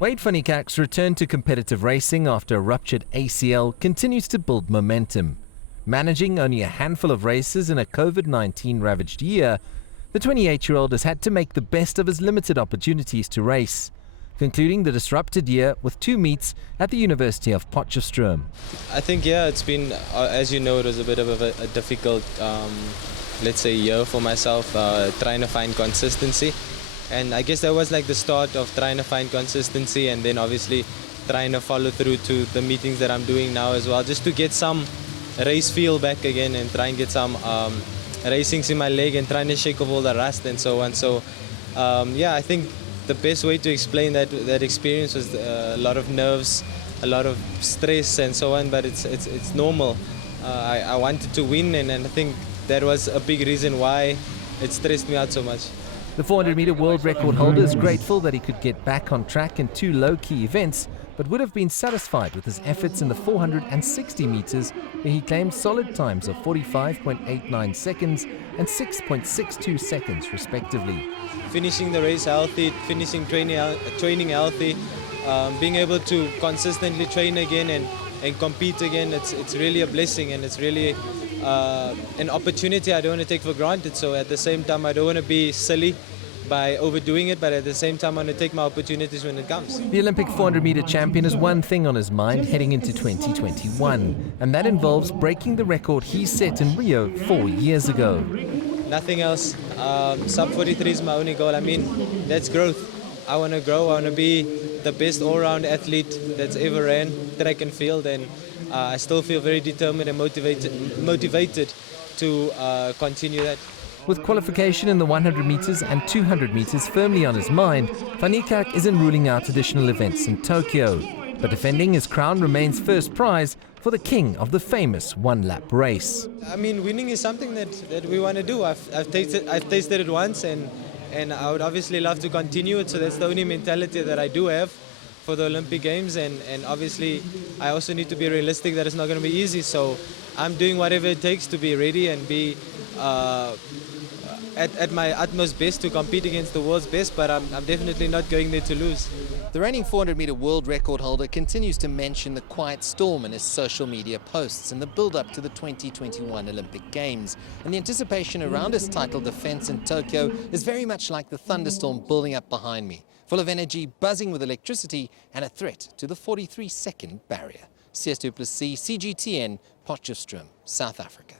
Wayde van Niekerk's return to competitive racing after a ruptured ACL continues to build momentum. Managing only a handful of races in a COVID-19 ravaged year, the 28-year-old has had to make the best of his limited opportunities to race, concluding the disrupted year with 2 meets at the University of Potchefstroom. I think, it's been, as you know, it was a bit of a difficult, let's say, year for myself, trying to find consistency. And I guess that was like the start of trying to find consistency, and then obviously trying to follow through to the meetings that I'm doing now as well, just to get some race feel back again and try and get some racings in my leg and trying to shake off all the rust and so on. So I think the best way to explain that experience was a lot of nerves, a lot of stress and so on, but it's normal. I wanted to win, and I think that was a big reason why it stressed me out so much. The 400-meter world record holder is grateful that he could get back on track in 2 low-key events, but would have been satisfied with his efforts in the 460 meters, where he claimed solid times of 45.89 seconds and 6.62 seconds respectively. Finishing the race healthy, finishing training healthy, being able to consistently train again and compete again, it's really a blessing, and it's really an opportunity I don't want to take for granted. So at the same time, I don't want to be silly by overdoing it, but at the same time I want to take my opportunities when it comes. The Olympic 400-meter champion has one thing on his mind heading into 2021, and that involves breaking the record he set in Rio 4 years ago. Nothing else. Sub 43 is my only goal. I mean, that's growth. I want to grow. I want to be the best all-round athlete that's ever ran track and field, and I still feel very determined and motivated to continue that. With qualification in the 100 meters and 200 meters firmly on his mind, Van Niekerk isn't ruling out additional events in Tokyo. But defending his crown remains first prize for the king of the famous one-lap race. I mean, winning is something that we want to do. I've tasted it once, and I would obviously love to continue it. So that's the only mentality that I do have for the Olympic Games, and obviously I also need to be realistic that it's not going to be easy. So I'm doing whatever it takes to be ready and be at my utmost best to compete against the world's best, but I'm definitely not going there to lose. The reigning 400-meter world record holder continues to mention the quiet storm in his social media posts in the build-up to the 2021 Olympic Games. And the anticipation around his title defense in Tokyo is very much like the thunderstorm building up behind me, full of energy, buzzing with electricity, and a threat to the 43-second barrier. CS2+C, CGTN, Potchefstroom, South Africa.